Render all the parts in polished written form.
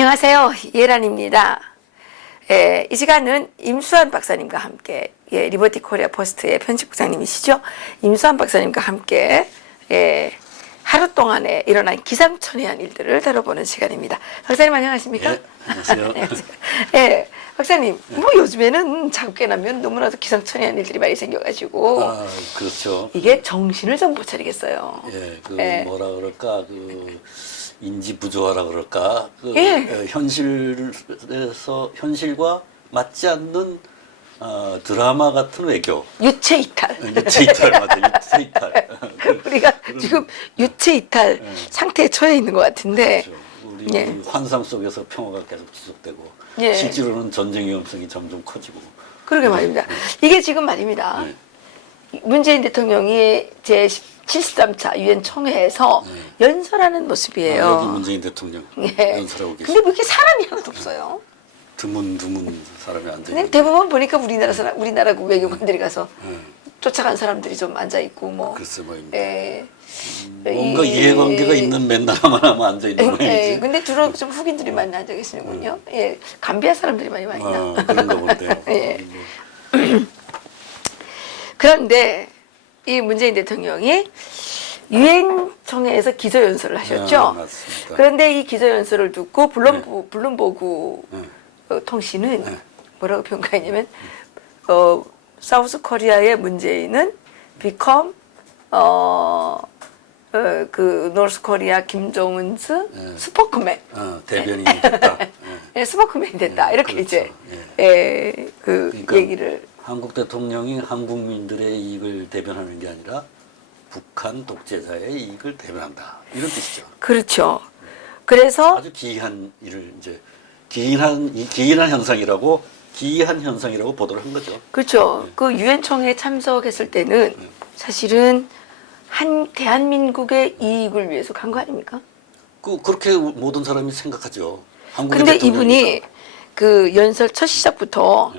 안녕하세요. 예란입니다. 이 시간은 임수환 박사님과 함께 리버티 코리아 포스트의 편집국장님이시죠. 임수환 박사님과 함께 하루 동안에 일어난 기상천외한 일들을 다뤄보는 시간입니다. 박사님 안녕하십니까? 예, 안녕하세요. 네, 박사님, 뭐 요즘에는 자꾸 깨나면 너무나도 기상천외한 일들이 많이 생겨가지고 그렇죠. 이게 정신을 좀 못 차리겠어요. 뭐라 그럴까, 인지 부조화라 그럴까, 현실과 맞지 않는 드라마 같은 외교. 유체 이탈. 유체 이탈, 맞아, 유체 이탈. 우리가 지금 유체 이탈 상태에 처해 있는 것 같은데. 그렇죠. 우리 환상 속에서 평화가 계속 지속되고 실제로는 전쟁 위험성이 점점 커지고. 그러게 말입니다. 이게 지금 말입니다. 문재인 대통령이 제73차 유엔 총회에서 연설하는 모습이에요. 여기 문재인 대통령 연설하고 계시죠. 근데 왜 이렇게 사람이 하나도 없어요? 드문 사람이 앉아 근데 있는. 대부분 보니까 우리나라 외교관들이 가서 쫓아간 사람들이 좀 앉아 있고 뭐. 글쎄 말입니다. 뭔가 이해관계가 있는 맨날 하나만 앉아 있는 모양이지. 근데 주로 좀 흑인들이 많이 앉아 계시는군요. 감비아 사람들이 많이 있나? 그런가 본데요. 그런데 이 문재인 대통령이 유엔 총회에서 기조연설을 하셨죠. 맞습니다. 그런데 이 기조연설을 듣고 블룸버그 통신은 뭐라고 평가했냐면 사우스 코리아의 문재인은 become 노스 코리아 김정은스 스포크맨 대변인이 됐다. 스포크맨이 됐다. 이렇게 그렇죠. 이제 그러니까 얘기를 한국 대통령이 한국민들의 이익을 대변하는 게 아니라 북한 독재자의 이익을 대변한다. 이런 뜻이죠. 그렇죠. 그래서 아주 기이한 일을 이제 기이한 현상이라고 보도를 한 거죠. 그렇죠. 그 유엔 총회에 참석했을 때는 사실은 대한민국의 이익을 위해서 간 거 아닙니까? 그렇게 모든 사람이 생각하죠. 근데 이분이 그 연설 첫 시작부터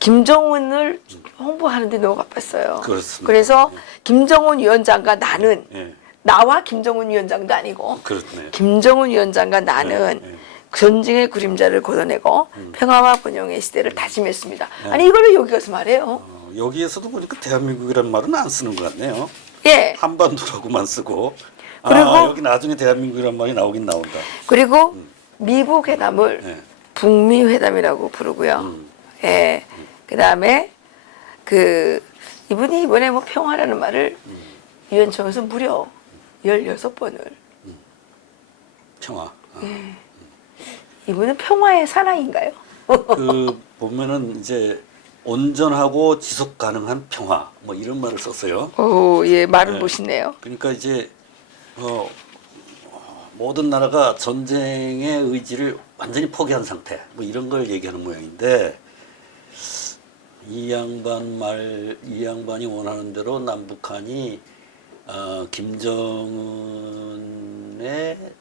김정은을 홍보하는데 너무 바빴어요. 그렇습니다. 그래서 김정은 위원장과 나는 나와 김정은 위원장도 아니고 그렇네. 김정은 위원장과 나는 전쟁의 그림자를 걷어내고 평화와 번영의 시대를 다짐했습니다. 아니 이걸 왜 여기 가서 말해요? 여기에서도 보니까 대한민국이라는 말은 안 쓰는 것 같네요. 한반도라고만 쓰고. 그리고 여기 나중에 대한민국이라는 말이 나오긴 나온다. 그리고 미북 회담을 북미 회담이라고 부르고요. 그다음에 이분이 이번에 뭐 평화라는 말을 유엔 총회에서 무려 16번을 평화. 이분은 평화의 사나이인가요? 보면은 이제 온전하고 지속 가능한 평화 뭐 이런 말을 썼어요. 오, 말은 멋있네요. 그러니까 이제 모든 나라가 전쟁의 의지를 완전히 포기한 상태 뭐 이런 걸 얘기하는 모양인데 이 양반이 원하는 대로 남북한이 김정은의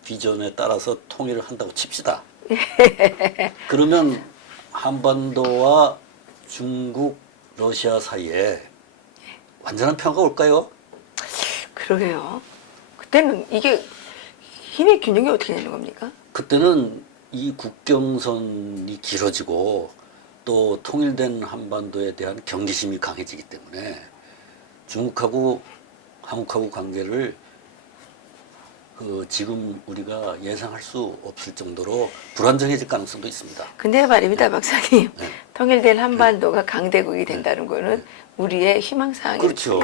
비전에 따라서 통일을 한다고 칩시다. 그러면 한반도와 중국, 러시아 사이에 완전한 평화가 올까요? 그러게요. 그때는 이게 힘의 균형이 어떻게 되는 겁니까? 그때는 이 국경선이 길어지고 또 통일된 한반도에 대한 경계심이 강해지기 때문에 중국하고 한국하고 관계를 지금 우리가 예상할 수 없을 정도로 불안정해질 가능성도 있습니다. 근데 말입니다, 박사님. 통일된 한반도가 강대국이 된다는 거는 우리의 희망사항이고요. 그렇죠.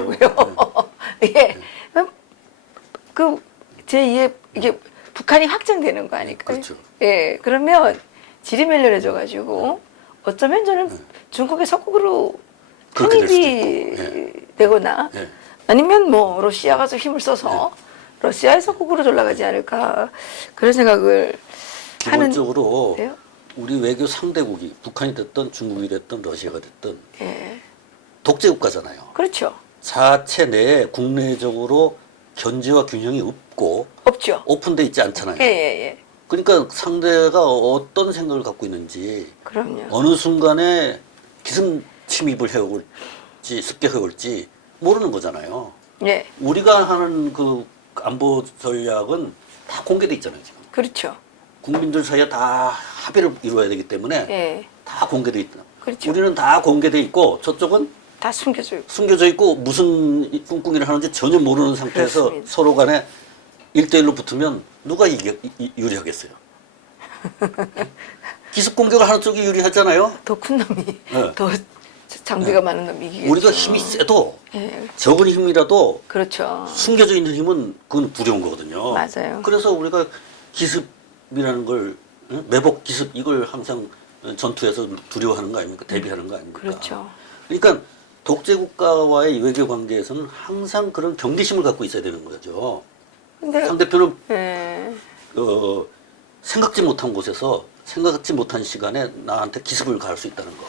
제2의 이게 북한이 확정되는 거 아닐까요? 그렇죠. 그러면 지리멸렬해져가지고 어쩌면 저는 중국의 속국으로 편입이 되거나 아니면 뭐 러시아가 좀 힘을 써서 러시아의 속국으로 돌아가지 않을까 그런 생각을 기본적으로 하는데요. 우리 외교 상대국이 북한이 됐든 중국이 됐든 러시아가 됐든 독재 국가잖아요. 그렇죠. 자체 내에 국내적으로 견제와 균형이 없죠. 오픈돼 있지 않잖아요. 예. 그러니까 상대가 어떤 생각을 갖고 있는지 그럼요. 어느 순간에 기습 침입을 해올지 습격해올지 모르는 거잖아요. 우리가 하는 그 안보 전략은 다 공개돼 있잖아요, 지금. 그렇죠. 국민들 사이에 다 합의를 이루어야 되기 때문에 예. 다 공개돼 있다. 그렇죠. 우리는 다 공개돼 있고 저쪽은 다 숨겨져 있고. 숨겨져 있고 무슨 꿍꿍이를 하는지 전혀 모르는 상태에서 그렇습니다. 서로 간에 1대1로 붙으면 누가 유리하겠어요? 기습 공격을 하는 쪽이 유리하잖아요. 더 큰 놈이 네. 더 장비가 많은 놈이 이기겠죠. 우리가 힘이 세도 예. 적은 힘이라도 그렇죠. 숨겨져 있는 힘은 그건 두려운 거거든요. 맞아요. 그래서 우리가 기습이라는 걸 매복 기습 이걸 항상 전투에서 두려워하는 거 아닙니까? 대비하는 거 아닙니까? 그렇죠. 그러니까 독재 국가와의 외교 관계에서는 항상 그런 경계심을 갖고 있어야 되는 거죠. 근데 상대편은 예. 생각지 못한 곳에서 생각지 못한 시간에 나한테 기습을 가할 수 있다는 거.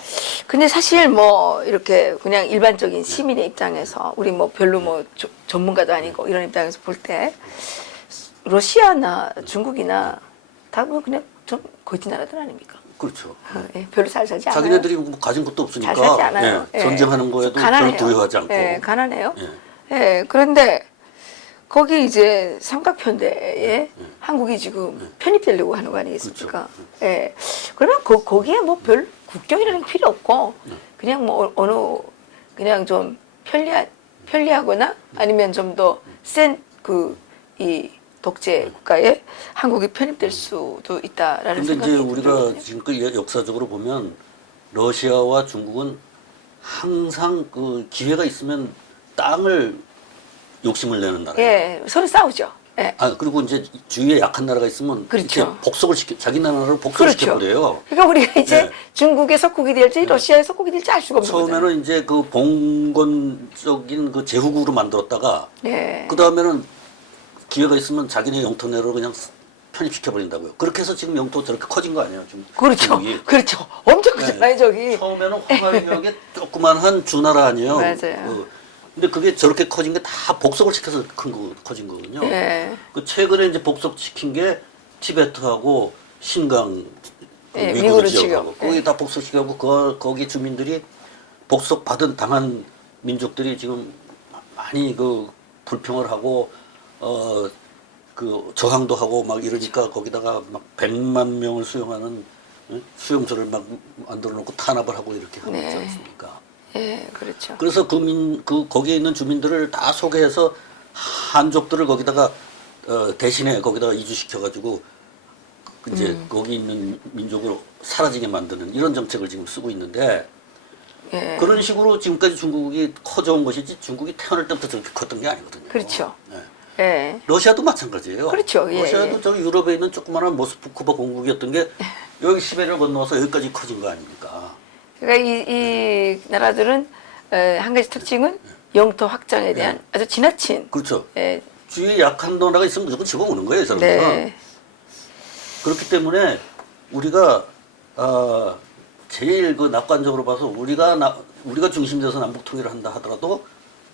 근데 사실 뭐 이렇게 그냥 일반적인 시민의 입장에서 우리 뭐 별로 뭐 전문가도 아니고 이런 입장에서 볼 때 러시아나 중국이나 다 뭐 그냥 좀 거지 나라들 아닙니까? 그렇죠. 예, 별로 잘 살지 않아요. 자기네들이 뭐 가진 것도 없으니까 잘 살지 않아요. 예, 예. 전쟁하는 거에도 가난해요. 별로 두려워하지 않고. 예, 가난해요. 예. 예, 그런데 거기 이제 삼각편대에 한국이 지금 편입되려고 하는 거 아니겠습니까? 그렇죠. 예. 그러면 거기에 뭐 별 국경이라는 게 필요 없고 그냥 뭐 어느 그냥 좀 편리하거나 아니면 좀 더 센 이 독재 국가에 한국이 편입될 수도 있다라는 근데 생각이 이제 우리가 들거든요. 지금 역사적으로 보면 러시아와 중국은 항상 그 기회가 있으면 땅을 욕심을 내는 나라예요. 예, 서로 싸우죠. 예. 아 그리고 이제 주위에 약한 나라가 있으면 그렇죠. 이렇게 복속을 시켜 자기 나라를 복속을 시켜버려요. 그러니까 우리가 이제 네. 중국의 석국이 될지 러시아의 석국이 될지 알 수가 없는 거잖아요. 처음에는 이제 그 봉건적인 그 제후국으로 만들었다가 네. 그 다음에는 기회가 있으면 자기네 영토 내로 그냥 편입시켜 버린다고요. 그렇게 해서 지금 영토 저렇게 커진 거 아니에요? 지금 그렇죠. 중국이. 그렇죠. 엄청 크잖아요, 저기. 처음에는 홍합역에 조그만한 주나라 아니에요. 맞아요. 근데 그게 저렇게 커진 게 다 복속을 시켜서 커진 거거든요. 예. 그 최근에 이제 복속시킨 게 티베트하고 신강 그 예, 위구르 위구르 지역하고 지역. 거기 예. 다 복속시켜고 거기 주민들이 당한 민족들이 지금 많이 그 불평을 하고 그 저항도 하고 막 이러니까 거기다가 막 100만 명을 수용하는 수용소를 막 만들어 놓고 탄압을 하고 이렇게 하는 거지 네. 않습니까? 예, 그렇죠. 그래서 거기에 있는 주민들을 다 소개해서 한족들을 거기다가 대신에 거기다가 이주시켜가지고 이제 거기 있는 민족을 사라지게 만드는 이런 정책을 지금 쓰고 있는데 예. 그런 식으로 지금까지 중국이 커져온 것이지 중국이 태어날 때부터 저렇게 컸던 게 아니거든요. 그렇죠. 네. 예. 러시아도 마찬가지예요. 그렇죠. 예, 러시아도 예. 저 유럽에 있는 조그마한 모스크바 공국이었던 게 여기 시베리아를 건너와서 여기까지 커진 거 아닙니까? 그러니까 이 나라들은 한 가지 특징은 영토 확장에 대한 아주 지나친 그렇죠. 예. 주위에 약한 나라가 있으면 무조건 집어오는 거예요, 이 사람들은. 네. 그렇기 때문에 우리가 제일 그 낙관적으로 봐서 우리가 중심돼서 남북 통일을 한다 하더라도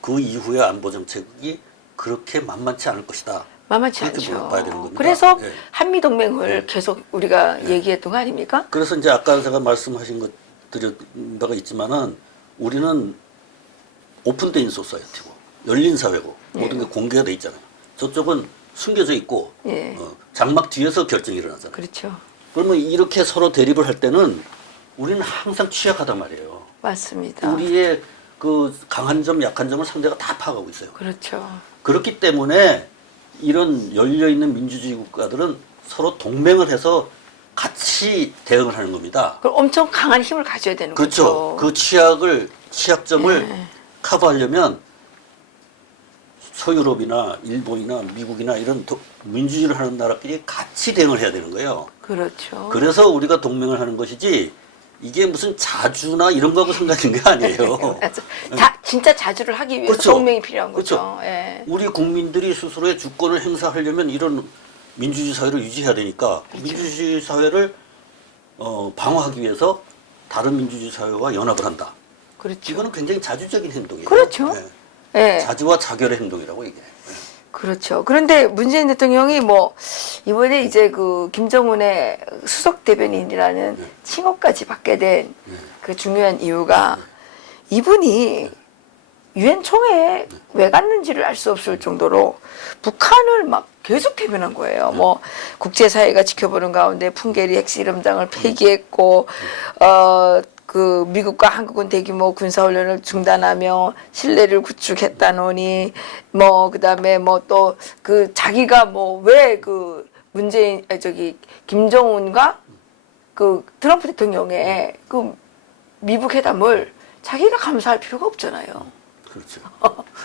그 이후의 안보 정책이 그렇게 만만치 않을 것이다. 만만치 그렇게 않죠. 봐야 되는 겁니다. 그래서 예. 한미 동맹을 계속 우리가 얘기했던 거 아닙니까? 그래서 이제 아까 제가 말씀하신 것 드린 바가 있지만은 우리는 오픈된 소사이어티고 열린 사회고 모든 게 공개가 돼 있잖아요. 저쪽은 숨겨져 있고 예. 장막 뒤에서 결정이 일어나잖아요. 그렇죠. 그러면 이렇게 서로 대립을 할 때는 우리는 항상 취약하단 말이에요. 맞습니다. 우리의 그 강한 점, 약한 점을 상대가 다 파악하고 있어요. 그렇죠. 그렇기 때문에 이런 열려있는 민주주의 국가들은 서로 동맹을 해서 같이 대응을 하는 겁니다. 그럼 엄청 강한 힘을 가져야 되는 그렇죠. 거죠. 그 취약점을 예. 커버하려면 서유럽이나 일본이나 미국이나 이런 민주주의를 하는 나라끼리 같이 대응을 해야 되는 거예요. 그렇죠. 그래서 우리가 동맹을 하는 것이지 이게 무슨 자주나 이런 거하고 상관있는 게 아니에요. 진짜 자주를 하기 위해서 그렇죠. 동맹이 필요한 거죠. 그렇죠. 예. 우리 국민들이 스스로의 주권을 행사하려면 이런 민주주의 사회를 유지해야 되니까 그렇죠. 민주주의 사회를 방어하기 위해서 다른 민주주의 사회와 연합을 한다. 그렇죠. 이거는 굉장히 자주적인 행동이에요. 그렇죠. 네. 예. 자주와 자결의 행동이라고 얘기해요. 그렇죠. 그런데 문재인 대통령이 뭐 이번에 이제 그 김정은의 수석 대변인이라는 칭호까지 받게 된 그 중요한 이유가 이분이 유엔 총회에 왜 갔는지를 알 수 없을 정도로 북한을 막 계속 대변한 거예요. 뭐 국제사회가 지켜보는 가운데 풍계리 핵실험장을 폐기했고 그 미국과 한국은 대규모 군사훈련을 중단하며 신뢰를 구축했다노니 뭐 그다음에 뭐 또 그 자기가 뭐 왜 그 문재인 저기 김정은과 그 트럼프 대통령의 그 미국 회담을 자기가 감사할 필요가 없잖아요. 그렇죠.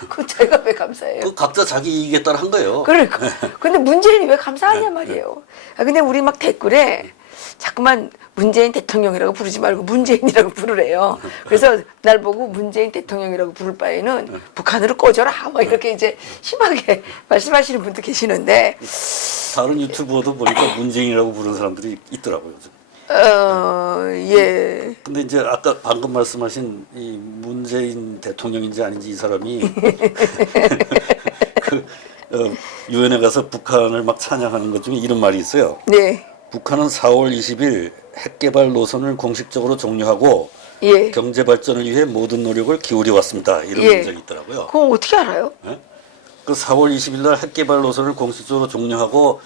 그 자기가 왜 감사해요? 그 각자 자기 이익에 따라 한 거예요. 그러니까. 근데 문재인이 왜 감사하냐 말이에요. 아, 근데 우리 막 댓글에 자꾸만 문재인 대통령이라고 부르지 말고 문재인이라고 부르래요. 그래서 날 보고 문재인 대통령이라고 부를 바에는 북한으로 꺼져라. 막 이렇게 이제 심하게 말씀하시는 분도 계시는데. 다른 유튜버도 보니까 문재인이라고 부르는 사람들이 있더라고요. 예. 근데 이제 아까 방금 말씀하신 이 문재인 대통령인지 아닌지 이 사람이 그 유엔에 가서 북한을 막 찬양하는 것 중에 이런 말이 있어요. 네. 북한은 4월 20일 핵개발 노선을 공식적으로 종료하고 예. 경제 발전을 위해 모든 노력을 기울여 왔습니다. 이런 예. 문장이 있더라고요. 그거 어떻게 알아요? 예? 그 4월 20일 날 핵개발 노선을 공식적으로 종료하고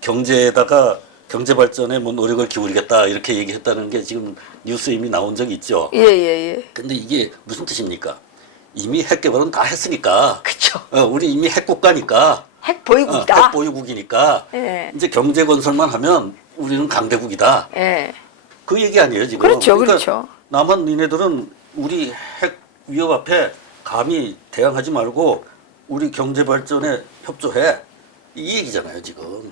경제에다가 경제 발전에 뭐 노력을 기울이겠다 이렇게 얘기했다는 게 지금 뉴스에 이미 나온 적이 있죠. 예, 예, 예. 근데 이게 무슨 뜻입니까? 이미 핵 개발은 다 했으니까. 그쵸. 우리 이미 핵국가니까. 핵 보유국이다. 핵 보유국이니까. 예. 이제 경제 건설만 하면 우리는 강대국이다. 예. 그 얘기 아니에요 지금. 그렇죠, 그러니까 그렇죠. 남한 니네들은 우리 핵 위협 앞에 감히 대항하지 말고 우리 경제 발전에 협조해. 이 얘기잖아요 지금.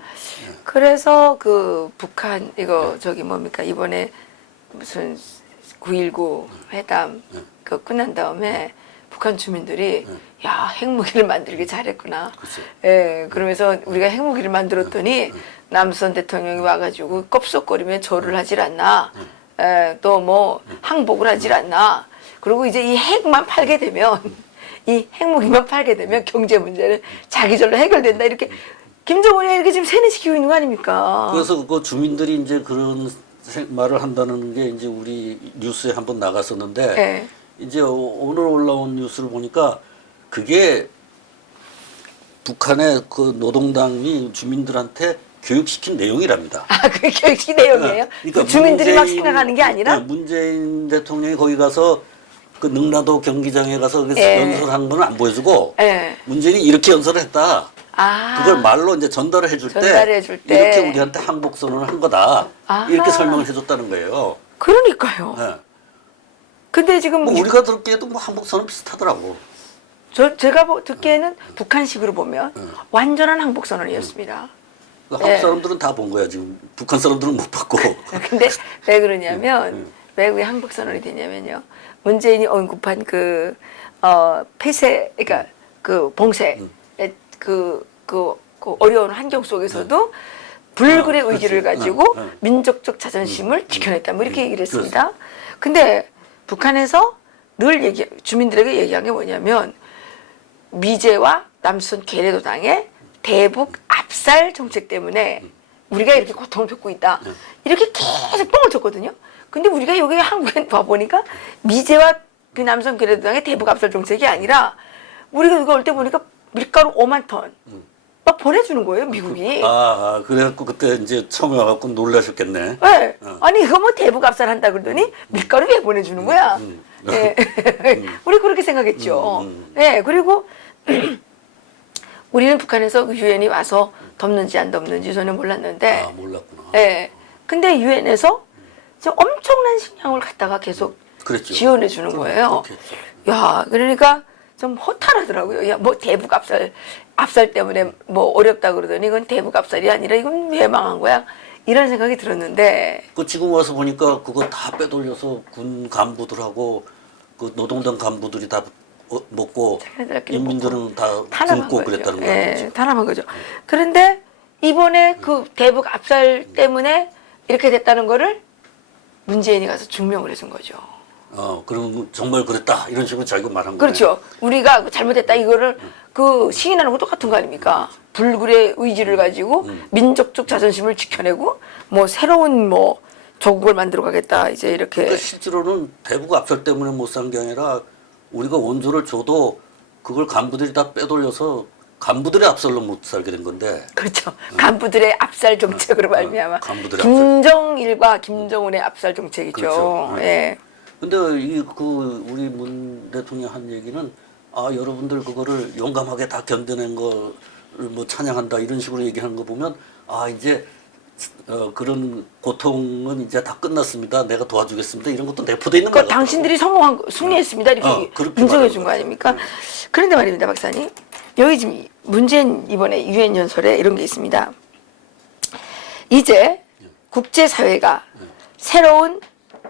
그래서 그 북한 이거 저기 뭡니까 이번에 무슨 9.19 회담 그 끝난 다음에 북한 주민들이 야 핵무기를 만들기 잘했구나. 그치. 예, 그러면서 우리가 핵무기를 만들었더니 남선 대통령이 와가지고 껍속거리며 절을 하질 않나. 예, 또 뭐 항복을 하질 않나. 그리고 이제 이 핵만 팔게 되면 이 핵무기만 팔게 되면 경제 문제는 자기 절로 해결된다 이렇게. 김정은이 이렇게 지금 세뇌시키고 있는 거 아닙니까? 그래서 그 주민들이 이제 그런 말을 한다는 게 이제 우리 뉴스에 한번 나갔었는데 네. 이제 오늘 올라온 뉴스를 보니까 그게 북한의 그 노동당이 주민들한테 교육시킨 내용이랍니다. 아, 그게 교육식 내용이에요? 그러니까 주민들이 막 생각하는 게 아니라? 문재인 대통령이 거기 가서 그 능라도 경기장에 가서 예. 연설한 건 안 보여주고 예. 문재인이 이렇게 연설을 했다. 아. 그걸 말로 이제 전달을 해줄 전달해 줄 때. 이렇게 우리한테 항복 선언을 한 거다. 아하. 이렇게 설명을 해줬다는 거예요. 그러니까요. 네. 근데 지금 뭐 우리가 듣기에도 뭐 항복 선언 비슷하더라고. 제가 듣기에는 북한식으로 보면 완전한 항복 선언이었습니다. 그 한국 사람들은 다 본 거야 지금. 북한 사람들은 못 봤고. 근데 왜 그러냐면 왜 그게 항복 선언이 되냐면요. 문재인이 언급한 그 폐쇄, 그러니까 그 봉쇄, 그 어려운 환경 속에서도 불굴의 의지를 가지고 민족적 자존심을 지켜냈다. 뭐 이렇게 얘기를 했습니다. 근데 북한에서 늘 주민들에게 얘기한 게 뭐냐면 미제와 남순 계례도당의 대북 압살 정책 때문에 우리가 이렇게 고통을 겪고 있다. 이렇게 계속 뻥을 쳤거든요. 근데 우리가 여기 한국에 와보니까 미제와 그 남순 계례도당의 대북 압살 정책이 아니라 우리가 이거 올 때 보니까 밀가루 5만 톤 막 보내주는 거예요, 미국이. 그래갖고 그때 이제 처음에 와갖고 놀라셨겠네. 네. 아니 이거 뭐 대북 압살한다 그러더니 밀가루 왜 보내주는 거야? 네. 우리 그렇게 생각했죠. 네. 그리고 우리는 북한에서 유엔이 와서 덮는지 안 덮는지 전혀 몰랐는데. 몰랐구나. 네. 근데 유엔에서 엄청난 식량을 갖다가 계속 그랬죠. 지원해 주는 거예요. 그렇겠죠. 야, 그러니까 좀 허탈하더라고요. 야, 뭐 대북 압살 때문에 뭐 어렵다 그러더니 이건 대북 압살이 아니라 이건 왜 망한 거야? 이런 생각이 들었는데. 그 지금 와서 보니까 그거 다 빼돌려서 군 간부들하고 그 노동당 간부들이 다 먹고 인민들은 다 굶고 그랬다는 거예요. 예, 탄압한 거죠. 그런데 이번에 그 대북 압살 때문에 이렇게 됐다는 거를 문재인이 가서 증명을 해준 거죠. 그럼 정말 그랬다 이런 식으로 자기가 말한 거예요. 그렇죠. 우리가 잘못했다 이거를 그 시인하는 거 똑같은 거 아닙니까? 불굴의 의지를 가지고 민족적 자존심을 지켜내고 뭐 새로운 뭐 조국을 만들어 가겠다 이제 이렇게. 그러니까 실제로는 대북 압살 때문에 못 산 게 아니라 우리가 원조를 줘도 그걸 간부들이 다 빼돌려서 간부들의 압살로 못 살게 된 건데. 그렇죠. 간부들의 압살 정책으로 말미암아 간부들의 김정일과 김정은의 압살 정책이죠. 그렇죠. 예. 근데 우리 문 대통령 한 얘기는 여러분들 그거를 용감하게 다 견뎌낸 거를 뭐 찬양한다 이런 식으로 얘기하는 거 보면 이제 그런 고통은 이제 다 끝났습니다. 내가 도와주겠습니다. 이런 것도 내포돼 있는 거예요. 당신들이 승리했습니다. 이렇게 그렇게 인정해 준 거 말하는 아닙니까? 거죠. 그런데 말입니다, 박사님. 여기 지금 문재인 이번에 유엔 연설에 이런 게 있습니다. 이제 국제사회가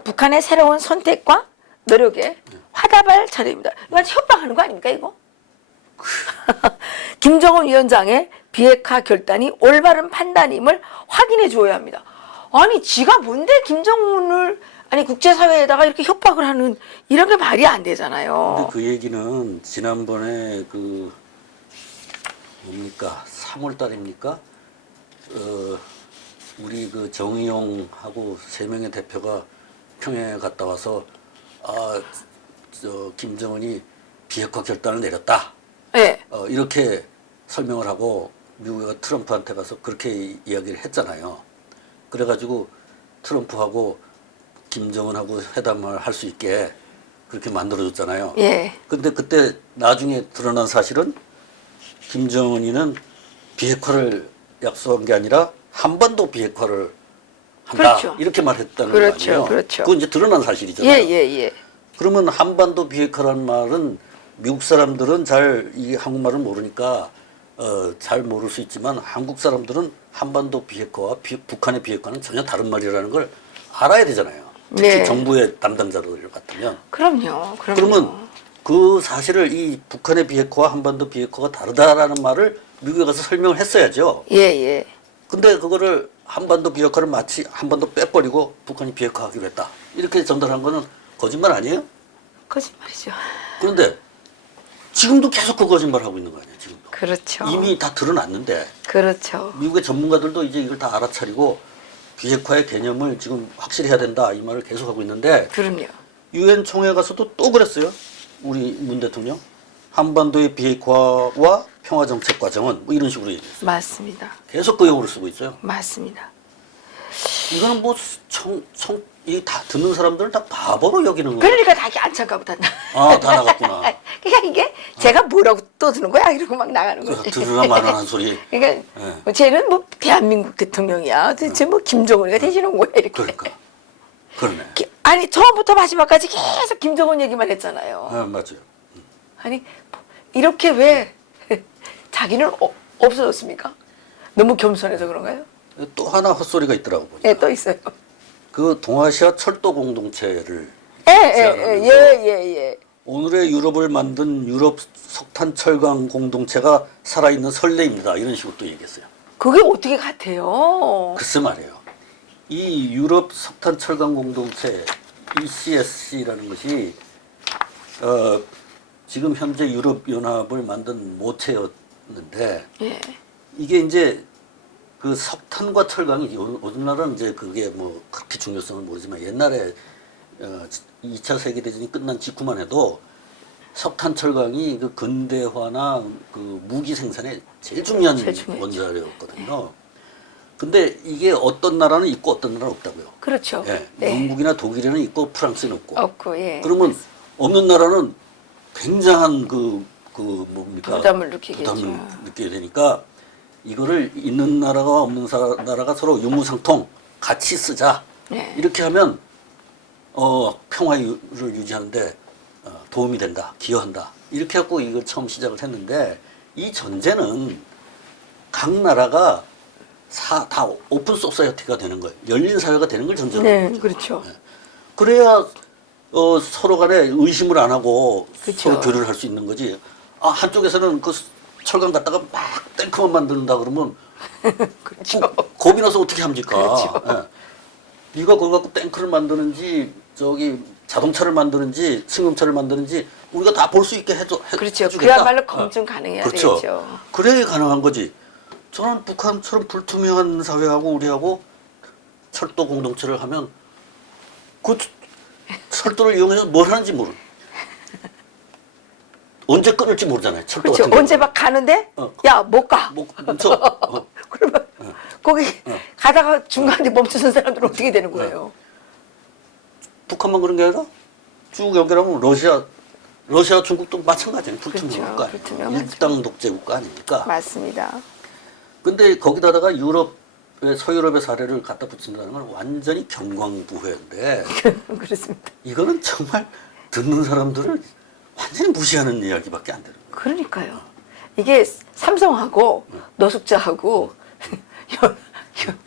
북한의 새로운 선택과 노력에 화답할 차례입니다. 이거 협박하는 거 아닙니까, 이거? 김정은 위원장의 비핵화 결단이 올바른 판단임을 확인해 주어야 합니다. 아니, 지가 뭔데 김정은을 국제사회에다가 이렇게 협박을 하는 이런 게 말이 안 되잖아요. 근데 그 얘기는 지난번에 뭡니까 3월 달입니까? 우리 그 정의용하고 3명의 대표가 평양에 갔다 와서 김정은이 비핵화 결단을 내렸다. 네. 이렇게 설명을 하고 미국이 트럼프한테 가서 그렇게 이야기를 했잖아요. 그래가지고 트럼프하고 김정은하고 회담을 할 수 있게 그렇게 만들어줬잖아요. 예. 근데 그때 나중에 드러난 사실은 김정은이는 비핵화를 약속한 게 아니라 한반도 비핵화를 한다. 그렇죠. 이렇게 말했다는 그렇죠. 거 아니에요. 그렇죠. 그건 이제 드러난 사실이잖아요. 예. 그러면 한반도 비핵화라는 말은 미국 사람들은 잘 이 한국말을 모르니까 잘 모를 수 있지만 한국 사람들은 한반도 비핵화와 북한의 비핵화는 전혀 다른 말이라는 걸 알아야 되잖아요. 특히 네. 정부의 담당자들 같으면. 그럼요. 그러면 그 사실을 이 북한의 비핵화와 한반도 비핵화가 다르다라는 말을 미국에 가서 설명을 했어야죠. 예. 근데 그거를 한반도 비핵화를 마치 한반도 빼버리고 북한이 비핵화하기로 했다. 이렇게 전달한 거는 거짓말 아니에요? 거짓말이죠. 그런데 지금도 계속 그 거짓말을 하고 있는 거 아니에요, 지금도. 그렇죠. 이미 다 드러났는데 그렇죠. 미국의 전문가들도 이제 이걸 다 알아차리고 비핵화의 개념을 지금 확실히 해야 된다 이 말을 계속 하고 있는데 그럼요. 유엔 총회 가서도 또 그랬어요. 우리 문 대통령 한반도의 비핵화와 평화 정책 과정은 뭐 이런 식으로 얘기했어요. 맞습니다. 계속 그 용어를 쓰고 있어요. 맞습니다. 이거는 뭐 이 다 듣는 사람들은 다 바보로 여기는 거예요. 그러니까 다 안창가 보다. 다 나갔구나. 그러니까 이게 제가 뭐라고 떠드는 거야 이러고 막 나가는 그래서 거지. 들으나 마나한 소리. 그러니까 네. 쟤는 뭐 대한민국 대통령이야. 도대체 뭐 김정은이가 되시는 거야 이렇게. 그러니까. 그러네. 아니 처음부터 마지막까지 계속 김정은 얘기만 했잖아요. 맞아요. 아니 이렇게 왜 자기는 없어졌습니까? 너무 겸손해서 그런가요? 또 하나 헛소리가 있더라고 보니까. 예, 또 있어요. 그 동아시아 철도 공동체를 예. 오늘의 유럽을 만든 유럽 석탄 철강 공동체가 살아있는 선례입니다. 이런 식으로 또 얘기했어요. 그게 어떻게 같아요? 글쎄 말이에요. 이 유럽 석탄 철강 공동체 ECSC라는 것이 지금 현재 유럽 연합을 만든 모체였는데 예. 이게 이제 그 석탄과 철강이 오늘날은 이제 그게 뭐 그렇게 중요성을 모르지만 옛날에 2차 세계대전이 끝난 직후만 해도 석탄 철강이 그 근대화나 그 무기 생산에 제일 중요한 원자료였거든요. 근데 이게 어떤 나라는 있고 어떤 나라는 없다고요. 그렇죠. 예. 네. 영국이나 독일에는 있고 프랑스는 없고. 없고 예. 그러면 없는 나라는 굉장한 뭡니까? 부담을 느끼게 되니까 이거를 있는 나라가 없는 나라가 서로 유무상통 같이 쓰자. 네. 이렇게 하면 평화를 유지하는데 도움이 된다, 기여한다. 이렇게 해갖고 이걸 처음 시작을 했는데 이 전제는 각 나라가 다 오픈 소사이어티가 되는 거예요. 열린 사회가 되는 걸 전제로 하는 거죠. 그렇죠. 네. 그래야 서로 간에 의심을 안 하고 그쵸. 서로 교류를 할 수 있는 거지. 한쪽에서는 그 철강 갖다가 막 탱크만 만든다 그러면 그렇죠. 겁이 나서 어떻게 합니까? 그렇죠. 예. 네가 그걸 갖고 탱크를 만드는지 자동차를 만드는지 승용차를 만드는지 우리가 다 볼 수 있게 그렇죠. 해주겠다. 그야말로 검증 가능해야 그렇죠. 되죠. 그래야 가능한 거지. 저는 북한처럼 불투명한 사회하고 우리하고 철도 공동체를 하면 그 철도를 이용해서 뭘 하는지 모르. 언제 끊을지 모르잖아요. 철도 그렇죠. 같은 언제 막 가는데 야 못 가. 멈춰. 그러면 거기 가다가 중간에 멈추는 사람들은 어떻게 되는 거예요? 북한만 그런 게 아니라 쭉 연결하면 러시아, 중국도 마찬가지예요. 불투명 국가. 불투명하죠. 일당 독재 국가 아닙니까? 맞습니다. 근데 거기다가 서유럽의 사례를 갖다 붙인다는 건 완전히 경광부회인데 그렇습니다. 이거는 정말 듣는 사람들을 완전히 무시하는 이야기밖에 안 되는 거예요. 그러니까요. 이게 삼성하고 노숙자하고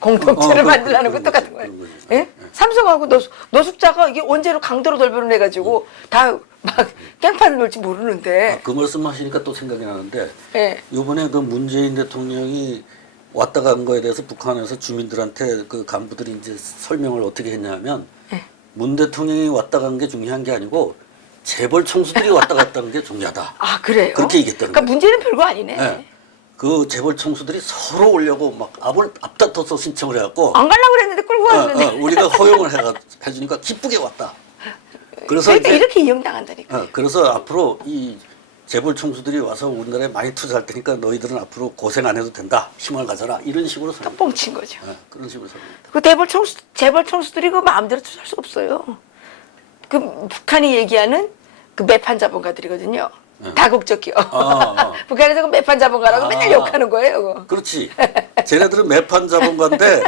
공동체를 만들라는 건 똑같은 거예요. 예? 삼성하고 노숙자가 이게 언제로 강도로 돌변을 해가지고 다 막 깽판을 놀지 모르는데. 그 말씀 하시니까 또 생각이 나는데 예. 이번에 그 문재인 대통령이 왔다 간 거에 대해서 북한에서 주민들한테 그 간부들이 이제 설명을 어떻게 했냐면 예. 문 대통령이 왔다 간 게 중요한 게 아니고 재벌 총수들이 왔다 갔다는 게 중요하다. 아 그래요? 그렇게 얘기했다는 그러니까 거예요. 문제는 별거 아니네. 네. 그 재벌 총수들이 서로 오려고 막 앞다퉈서 신청을 해갖고 안 가려고 그랬는데 끌고 왔는데. 우리가 허용을 해주니까 기쁘게 왔다. 그래서 그러니까 이제, 이렇게 이용당한다니까. 그래서 앞으로 이 재벌 총수들이 와서 우리나라에 많이 투자할 테니까 너희들은 앞으로 고생 안 해도 된다. 희망을 가져라. 이런 식으로 또 뻥친 거죠. 그런 식으로 설명합니다. 그 재벌 총수들이 그 마음대로 투자할 수 없어요. 그 북한이 얘기하는 그 매판 자본가들이거든요. 다국적 기업. 북한에서 그 매판 자본가라고 맨날 욕하는 거예요. 그거. 그렇지. 쟤네들은 매판 자본가인데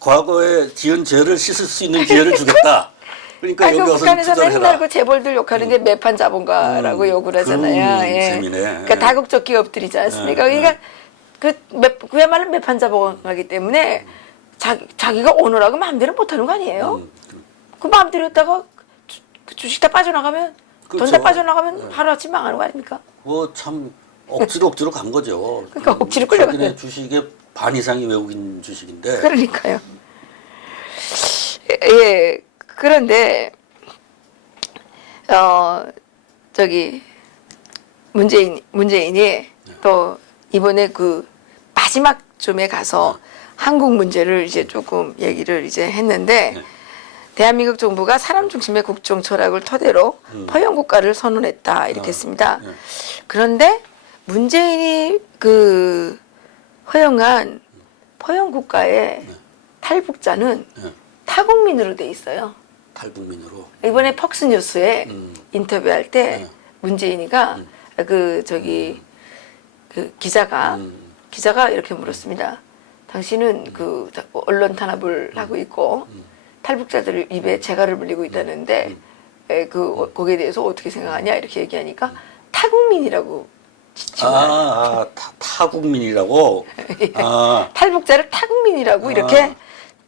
과거에 지은 죄를 씻을 수 있는 기회를 주겠다. 그러니까 여기 그 와서 북한에서 투자를 맨날 해라. 그 재벌들 욕하는 게 매판 자본가라고 욕을 하잖아요. 재미네. 그러니까 다국적 기업들이지 않습니까? 그러니까 그야말로 매판 자본가이기 때문에 자기가 오너라고 마음대로 못하는 거 아니에요? 그 마음대로 했다가 그 주식 다 빠져나가면 돈 다 그렇죠. 빠져나가면 하루아침 망하는 거 아닙니까? 참 억지로 간 거죠. 그러니까 억지로 끌려가는 자기네 주식의 반 이상이 외국인 주식인데. 그러니까요. 예. 그런데 저기 문재인이 또 이번에 그 마지막 쯤에 가서 한국 문제를 이제 조금 얘기를 이제 했는데 대한민국 정부가 사람 중심의 국정 철학을 토대로 포용 국가를 선언했다 이렇게 했습니다. 그런데 문재인이 그 허용한 포용 국가의 탈북자는 타국민으로 돼 있어요. 탈북민으로. 이번에 퍽스뉴스에 인터뷰할 때 문재인이가 그 기자가 이렇게 물었습니다. 당신은 그 언론 탄압을 하고 있고 탈북자들 입에 재갈을 물리고 있다는데 거기에 대해서 어떻게 생각하냐 이렇게 얘기하니까 타국민이라고 지칭을 타국민이라고. 탈북자를 타국민이라고 이렇게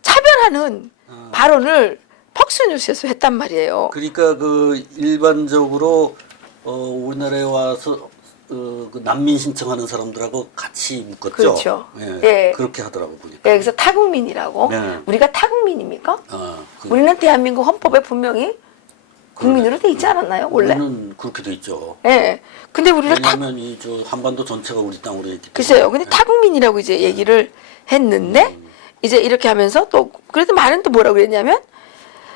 차별하는 발언을 퍽스뉴스에서 했단 말이에요. 그러니까 그 일반적으로 우리나라에 와서 그 난민 신청하는 사람들하고 같이 묶었죠. 그렇죠. 예, 예. 그렇게 하더라고 보니까. 네, 그래서 타국민이라고. 네. 우리가 타국민입니까? 그 우리는 대한민국 헌법에 분명히 국민으로 돼 있지 않았나요, 원래? 우리는 그렇게 돼 있죠. 예. 근데 우리를 왜냐하면 이 저 한반도 전체가 우리 땅으로 있기 때문에. 글쎄요. 근데 타국민이라고 이제 얘기를 했는데 이제 이렇게 하면서 또 그래도 말은 또 뭐라고 그랬냐면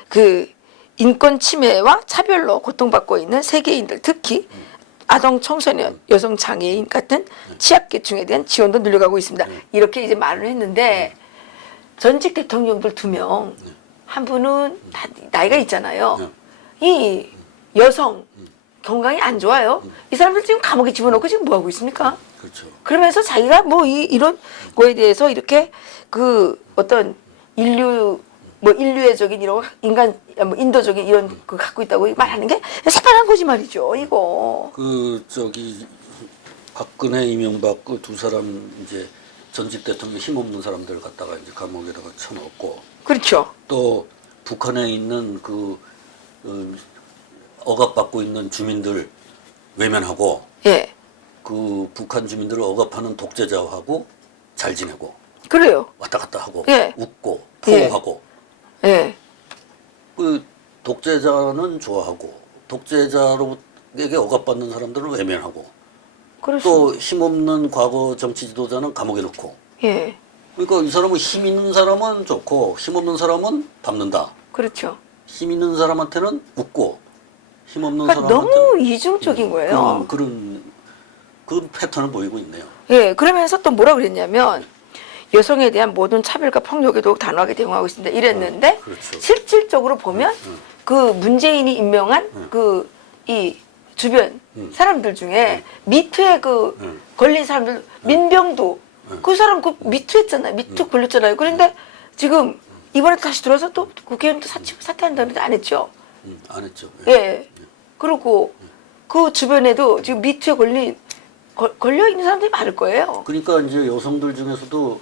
그 인권 침해와 차별로 고통받고 있는 세계인들 특히 아동 청소년, 여성 장애인 같은 취약계층에 대한 지원도 늘려가고 있습니다. 이렇게 이제 말을 했는데 전직 대통령들 2명 한 분은 다 나이가 있잖아요. 이 여성 건강이 안 좋아요. 이 사람들 지금 감옥에 집어넣고 지금 뭐 하고 있습니까? 그렇죠. 그러면서 자기가 뭐 이런 거에 대해서 이렇게 그 어떤 인류애적인 이런 인도적인 이런 그 갖고 있다고 말하는 게 새빨간 거짓말이죠. 이거. 박근혜, 이명박 그 두 사람 이제 전직 대통령 힘없는 사람들 갖다가 이제 감옥에다가 쳐넣었고. 그렇죠. 또 북한에 있는 억압받고 있는 주민들 외면하고. 예. 그 북한 주민들을 억압하는 독재자하고 잘 지내고. 그래요. 왔다 갔다 하고. 예. 웃고 포옹하고. 예. 그 독재자는 좋아하고 독재자로에게 억압받는 사람들은 외면하고 또 힘없는 과거 정치 지도자는 감옥에 넣고. 예. 그러니까 이 사람은 힘 있는 사람은 좋고 힘없는 사람은 밟는다. 그렇죠. 힘 있는 사람한테는 웃고 힘없는 그러니까 사람한테 너무 이중적인 거예요. 그런 패턴을 보이고 있네요. 예, 그러면서 또 뭐라 그랬냐면 여성에 대한 모든 차별과 폭력에도 단호하게 대응하고 있습니다. 이랬는데 그렇죠. 실질적으로 보면 그 문재인이 임명한 그 이 주변 사람들 중에 미투에 그 걸린 사람들 민병도 그 사람 그 미투했잖아요. 미투 걸렸잖아요. 그런데 지금 이번에 다시 들어서 또 국회의원 또 사퇴한다는데 안 했죠. 안 했죠. 예. 그리고 그 주변에도 지금 미투에 걸려 있는 사람들이 많을 거예요. 그러니까 이제 여성들 중에서도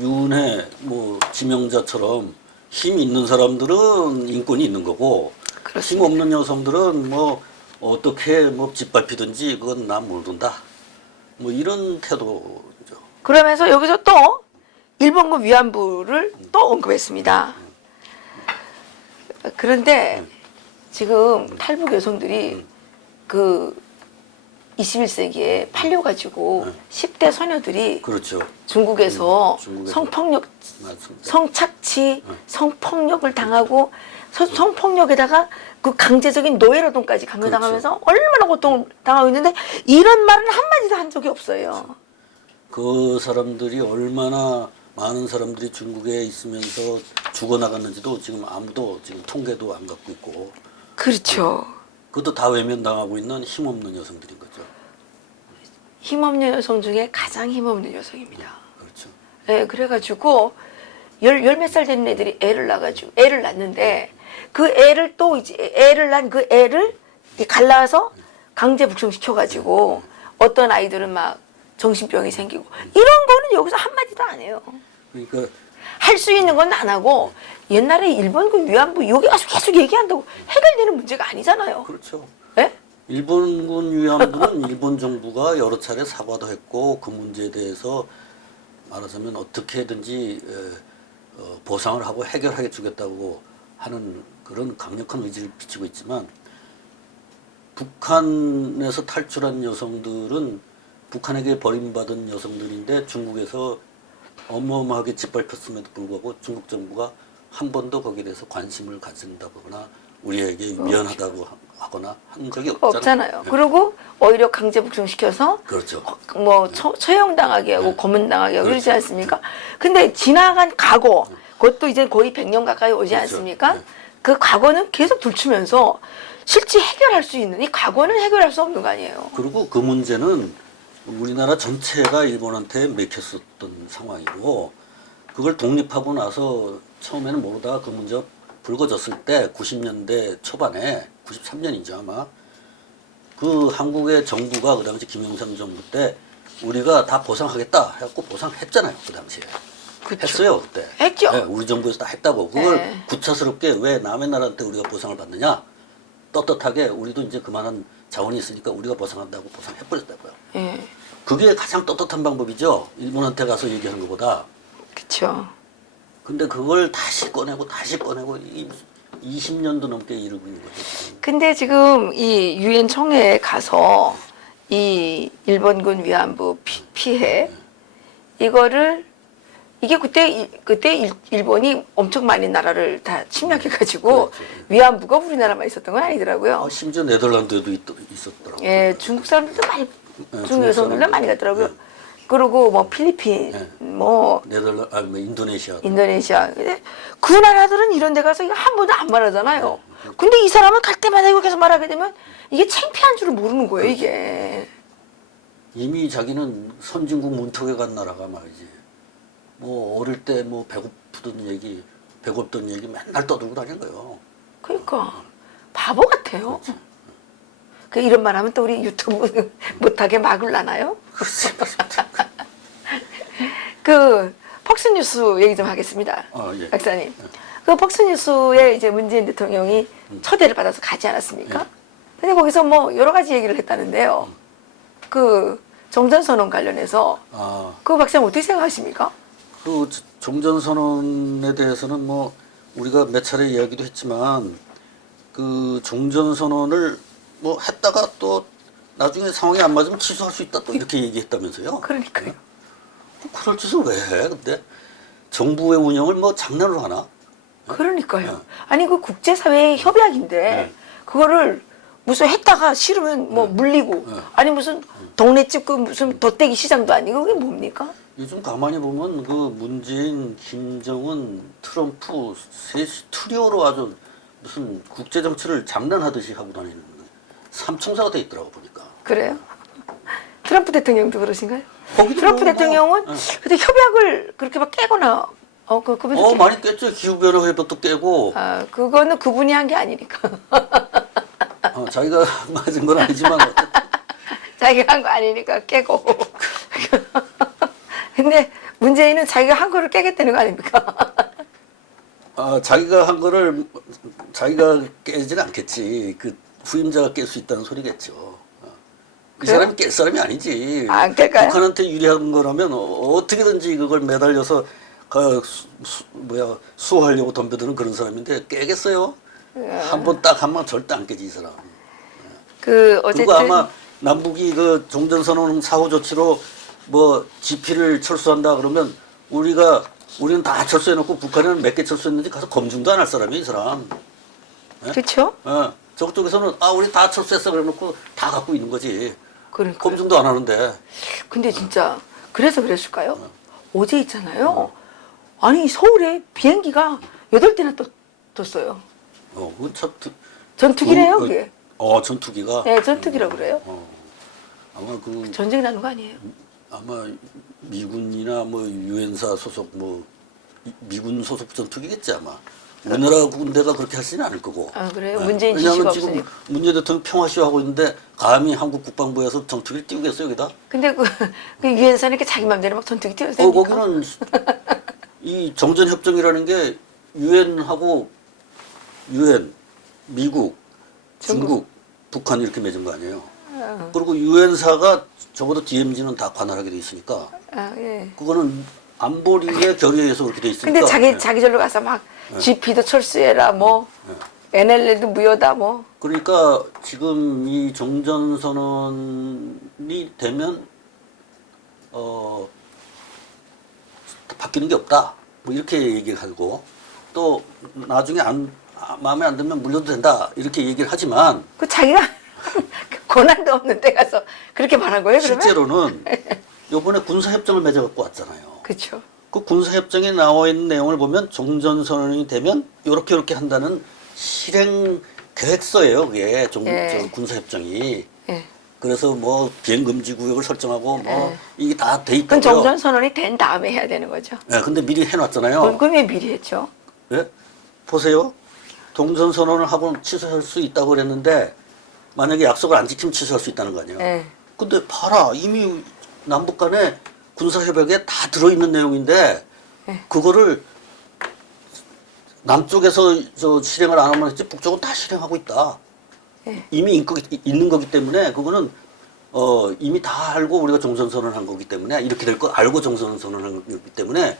윤회 뭐 지명자처럼 힘 있는 사람들은 인권이 있는 거고 그렇습니다. 힘 없는 여성들은 뭐 어떻게 뭐 짓밟히든지 그건 난 모른다. 뭐 이런 태도죠. 그러면서 여기서 또 일본군 위안부를 또 언급했습니다. 그런데 지금 탈북 여성들이 그 21세기에 팔려가지고 10대 소녀들이 그렇죠. 중국에서 중국에서. 성폭력, 맞습니다. 성착취, 성폭력을 당하고 성폭력에다가 그 강제적인 노예노동까지 강요당하면서 얼마나 고통을 당하고 있는데 이런 말은 한마디도 한 적이 없어요. 그 사람들이 얼마나 많은 사람들이 중국에 있으면서 죽어나갔는지도 지금 아무도 지금 통계도 안 갖고 있고 그렇죠. 그것도 다 외면당하고 있는 힘없는 여성들인 거죠. 힘없는 여성 중에 가장 힘없는 여성입니다. 그렇죠. 예, 그래가지고 열 몇 살 되는 애들이 애를 낳는데 그 애를 또 이제 애를 낳은 그 애를 갈라서 강제 북송시켜가지고 어떤 아이들은 막 정신병이 생기고 이런 거는 여기서 한마디도 안 해요. 그러니까 할 수 있는 건 안 하고 옛날에 일본군 위안부 여기 가서 계속 얘기한다고 해결되는 문제가 아니잖아요. 그렇죠. 예? 일본군 위안부는 일본 정부가 여러 차례 사과도 했고 그 문제에 대해서 말하자면 어떻게든지 보상을 하고 해결해 주겠다고 하는 그런 강력한 의지를 비치고 있지만 북한에서 탈출한 여성들은 북한에게 버림받은 여성들인데 중국에서 어마어마하게 짓밟혔음에도 불구하고 중국 정부가 한 번도 거기에 대해서 관심을 가진다거나 우리에게 미안하다고 하거나 한 적이 없잖아요. 네. 그리고 오히려 강제 북송시켜서 그렇죠. 뭐 처형당하게 하고 네. 고문당하게 하고 그러지 그렇죠. 않습니까? 근데 지나간 과거 그것도 이제 거의 100년 가까이 오지 그렇죠. 않습니까? 네. 그 과거는 계속 들추면서 실제 해결할 수 있는 이 과거는 해결할 수 없는 거 아니에요. 그리고 그 문제는 우리나라 전체가 일본한테 맥혔었던 상황이고 그걸 독립하고 나서 처음에는 모르다가 그 문제가 불거졌을 때 90년대 초반에 93년이죠 아마 그 한국의 정부가 그 당시 김영삼 정부 때 우리가 다 보상하겠다 해갖고 보상했잖아요 그 당시에. 그쵸. 했어요 그때. 했죠. 네, 우리 정부에서 다 했다고. 그걸 네. 구차스럽게 왜 남의 나라한테 우리가 보상을 받느냐? 떳떳하게 우리도 이제 그만한 자원이 있으니까 우리가 보상한다고 보상해버렸다고요. 예, 그게 가장 떳떳한 방법이죠. 일본한테 가서 얘기하는 것보다. 그렇죠. 근데 그걸 다시 꺼내고 20년도 넘게 이러고 있는 거죠. 지금. 근데 지금 이 유엔 총회에 가서 이 일본군 위안부 피해 이거를 이게 그때 일본이 엄청 많이 나라를 다 침략해가지고 그렇죠. 위안부가 우리나라만 있었던 건 아니더라고요. 심지어 네덜란드에도 있었더라고요. 예, 중국 사람들도 많이 네, 중국 여성들도 사람들. 많이 갔더라고요. 네. 그리고 뭐 필리핀, 네. 뭐 뭐 인도네시아. 인도네시아. 근데 그 나라들은 이런 데 가서 이거 한 번도 안 말하잖아요. 근데 이 사람은 갈 때마다 이거 계속 말하게 되면 이게 창피한 줄을 모르는 거예요, 이게. 이미 자기는 선진국 문턱에 간 나라가 말이지. 뭐 어릴 때 뭐 배고프던 얘기 맨날 떠들고 다니는 거예요. 그러니까 바보 같아요. 그 이런 말 하면 또 우리 유튜브 못하게 막을라나요? 그 폭스뉴스 얘기 좀 하겠습니다. 예. 박사님. 그 폭스뉴스에 이제 문재인 대통령이 초대를 받아서 가지 않았습니까? 근데 거기서 뭐 여러 가지 얘기를 했다는데요. 그 종전선언 관련해서 그 박사님 어떻게 생각하십니까? 그 종전선언에 대해서는 뭐 우리가 몇 차례 이야기도 했지만 그 종전선언을 뭐 했다가 또 나중에 상황이 안 맞으면 취소할 수 있다 또 이렇게 얘기했다면서요. 그러니까요. 그럴 짓을 왜 해? 근데 정부의 운영을 뭐 장난으로 하나? 그러니까요. 아니 그 국제사회의 협약인데 그거를 무슨 했다가 싫으면 뭐 물리고 아니 무슨 동네집 그 무슨 덧대기 시장도 아니고 그게 뭡니까? 요즘 가만히 보면 그 문재인, 김정은, 트럼프 셋이 트리오로 아주 무슨 국제 정치를 장난하듯이 하고 다니는 삼총사가 돼 있더라고 보니까. 그래요? 트럼프 대통령도 그러신가요? 거기도 트럼프 뭐, 대통령은 근데 협약을 그렇게 막 깨거나 그분도 많이 깼죠. 기후변화 협약도 깨고. 그거는 그분이 한 게 아니니까. 자기가 맞은 건 아니지만 어쨌든. 자기가 한 거 아니니까 깨고. 근데 문재인은 자기가 한 거를 깨겠다는 거 아닙니까? 자기가 한 거를 자기가 깨진 않겠지. 그 후임자가 깰 수 있다는 소리겠죠. 그 그래요? 사람이 깰 사람이 아니지. 안 깰까요? 북한한테 유리한 거라면 어떻게든지 그걸 매달려서 수호하려고 덤벼드는 그런 사람인데 깨겠어요? 한 번 딱 한 번 절대 안 깨지 이 사람. 어쨌든 그리고 아마 남북이 그 종전선언 사후 조치로 뭐 GP를 철수한다 그러면 우리는 다 철수해놓고 북한은 몇 개 철수했는지 가서 검증도 안 할 사람이 이 사람. 그렇죠? 저쪽에서는 우리 다 철수했어 그래놓고 다 갖고 있는 거지. 그러니까. 검증도 안 하는데. 근데 진짜 그래서 그랬을까요? 어제 있잖아요. 아니 서울에 비행기가 8대나 떴어요. 그 참. 전투기래요, 그게. 전투기가. 네, 전투기라고 그래요. 아마 전쟁 나는 거 아니에요? 아마 미군이나 뭐 유엔사 소속 미군 소속 전투기겠지 아마. 우리나라 군대가 그렇게 하지는 않을 거고. 그래요? 문재인 지시가 왜냐하면 지금 없으니까. 문재인 대통령 평화쇼 하고 있는데 감히 한국 국방부에서 전투기를 띄우겠어요 여기다? 근데 그 유엔사는 이렇게 자기 맘대로 막 전투기 띄워도 됩니까? 거기는 이 정전협정이라는 게 유엔, 미국, 중국, 북한 이렇게 맺은 거 아니에요. 그리고 유엔사가 적어도 DMZ는 다 관할하게 돼 있으니까. 예. 그거는 안보리의 결의에서 그렇게 돼 있으니까. 근데 자기 절로 가서 막 GP도 철수해라 뭐 NLL도 무효다 뭐. 그러니까 지금 이 종전선언이 되면 바뀌는 게 없다. 뭐 이렇게 얘기를 하고 또 나중에 마음에 안 들면 물려도 된다. 이렇게 얘기를 하지만 그 자기가 권한도 없는 데 가서 그렇게 말한 거예요, 그러면? 실제로는 요번에 군사협정을 맺어갖고 왔잖아요. 그렇죠. 그 군사협정에 나와 있는 내용을 보면 종전선언이 되면 요렇게 한다는 실행 계획서예요. 그게 저 군사협정이. 예. 그래서 뭐 비행금지 구역을 설정하고 뭐 이게 다 돼 그건 있다고요. 정전선언이 된 다음에 해야 되는 거죠. 네, 근데 미리 해놨잖아요. 그럼 왜 미리 했죠? 예? 보세요. 종전선언을 하고 취소할 수 있다고 그랬는데 만약에 약속을 안 지키면 취소할 수 있다는 거 아니에요. 예. 근데 봐라. 이미 남북 간에 군사협약에 다 들어있는 내용인데 그거를 남쪽에서 실행을 안 하면 했지 북쪽은 다 실행하고 있다. 이미 있는 거기 때문에 그거는 이미 다 알고 우리가 종전선언을 한 거기 때문에 이렇게 될 거 알고 종전선언을 한 거기 때문에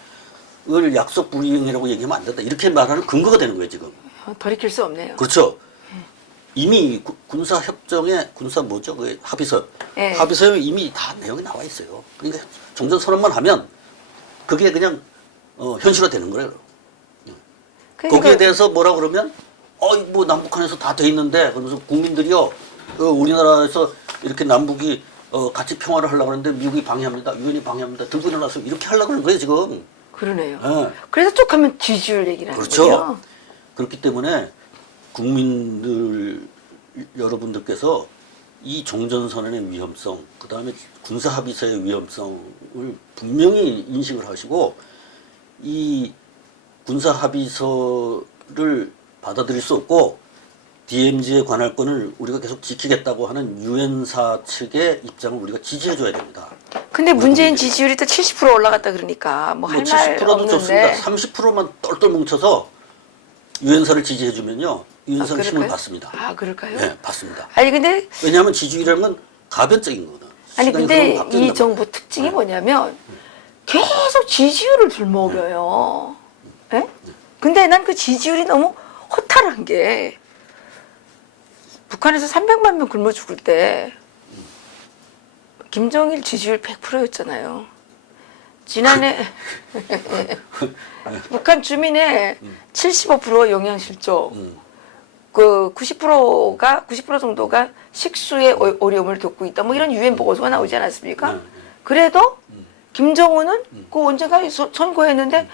그걸 약속 불이행이라고 얘기하면 안 된다. 이렇게 말하는 근거가 되는 거예요 지금. 돌이킬 수 없네요. 그렇죠. 이미 군사협정에 뭐죠? 그 합의서. 예. 합의서에 이미 다 내용이 나와 있어요. 그러니까 종전선언만 하면 그게 그냥 현실화되는 거예요. 그러니까 거기에 대해서 뭐라 그러면 뭐 남북한에서 다 돼 있는데 그러면서 국민들이요 우리나라에서 이렇게 남북이 같이 평화를 하려고 하는데 미국이 방해합니다. 유엔이 방해합니다. 들고 일어나서 이렇게 하려고 하는 거예요 지금. 그러네요. 예. 그래서 쭉 하면 지지율 얘기를 하는 그렇죠. 거죠. 그렇기 때문에 국민들 여러분들께서 이 종전선언의 위험성, 그 다음에 군사합의서의 위험성을 분명히 인식을 하시고 이 군사합의서를 받아들일 수 없고 DMZ의 관할권을 우리가 계속 지키겠다고 하는 유엔사 측의 입장을 우리가 지지해줘야 됩니다. 근데 문재인 지지율이 또 70% 올라갔다 그러니까 뭐 할 말 70%도 좋습니다. 없는데. 30%만 똘똘 뭉쳐서 유엔사를 지지해주면요. 유엔사는 힘을 그럴까요? 받습니다. 그럴까요? 네, 받습니다. 아니 근데 왜냐하면 지지율이라는 건 가변적인 거거든. 아니 시간이 근데 흐르면 바뀐단 이 정부 특징이 뭐냐면 계속 지지율을 들먹여요. 예? 근데 난 그 지지율이 너무 허탈한 게 북한에서 300만 명 굶어 죽을 때 김정일 지지율 100%였잖아요. 지난해 북한 주민의 75% 영양실조, 그 90% 정도가 식수의 어려움을 겪고 있다. 뭐 이런 유엔 보고서가 나오지 않았습니까? 그래도 김정은은 그 언젠가 선거했는데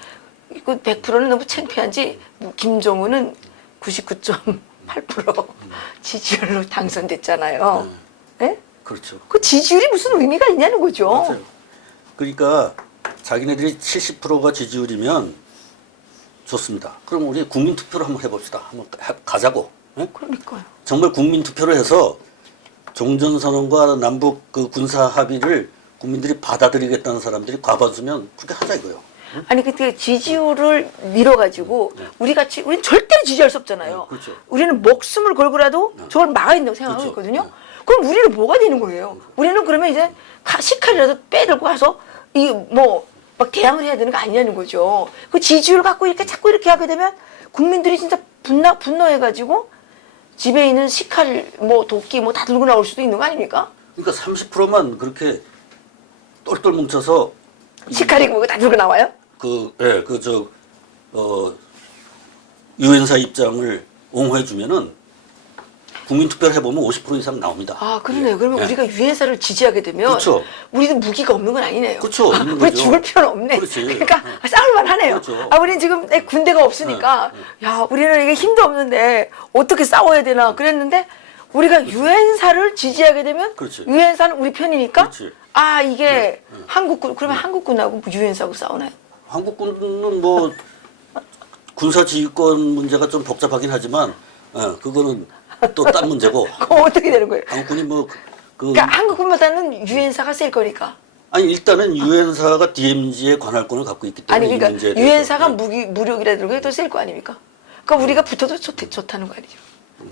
그 100%는 너무 창피한지 김정은은 99.8% 지지율로 당선됐잖아요. 예? 그렇죠. 그 지지율이 무슨 의미가 있냐는 거죠. 맞아요. 그러니까 자기네들이 70%가 지지율이면 좋습니다. 그럼 우리 국민투표를 한번 해봅시다. 한번 가자고. 예? 그러니까요. 정말 국민투표를 해서 종전선언과 남북 그 군사 합의를 국민들이 받아들이겠다는 사람들이 과반수면 그렇게 하자 이거요. 아니 그때 지지율을 밀어가지고 우리는 절대로 지지할 수 없잖아요. 네, 그렇죠. 우리는 목숨을 걸고라도 저걸 막아야 된다고 생각하고 그렇죠. 있거든요. 그럼 우리는 뭐가 되는 거예요? 우리는 그러면 이제 식칼이라도 빼들고 가서 이 뭐 막 대항을 해야 되는 거 아니냐는 거죠. 그 지지율 갖고 이렇게 자꾸 이렇게 하게 되면 국민들이 진짜 분노해가지고 집에 있는 식칼 뭐 도끼 뭐 다 들고 나올 수도 있는 거 아닙니까? 그러니까 30%만 그렇게 똘똘 뭉쳐서 식칼이 뭐 다 들고 나와요? 유엔사 입장을 옹호해주면은 국민투표를 해보면 50% 이상 나옵니다. 아, 그러네요. 그러면 예. 우리가 유엔사를 지지하게 되면 그렇죠. 우리도 무기가 없는 건 아니네요. 그렇죠. 아, 있는 우리 거죠. 죽을 필요는 없네. 그렇지. 그러니까 싸울만 하네요. 그렇죠. 아, 우리는 지금 군대가 없으니까 야, 우리는 이게 힘도 없는데 어떻게 싸워야 되나 그랬는데 우리가 유엔사를 지지하게 되면 그렇지. 유엔사는 우리 편이니까 그렇지. 아, 이게 한국군 그러면 한국군하고 유엔사하고 싸우나요? 한국군은 뭐 군사지휘권 문제가 좀 복잡하긴 하지만 그거는 또 딴 문제고 그럼 어떻게 되는 거예요? 한국군이 뭐 그러니까 한국군보다는 유엔사가 셀 거니까. 아니 일단은 유엔사가 DMZ의 관할권을 갖고 있기 때문에 아니 이 그러니까 문제에 대해서 유엔사가 무력이라 들고 더 셀 거 아닙니까? 그러니까 우리가 붙어도 좋다는 거 아니죠?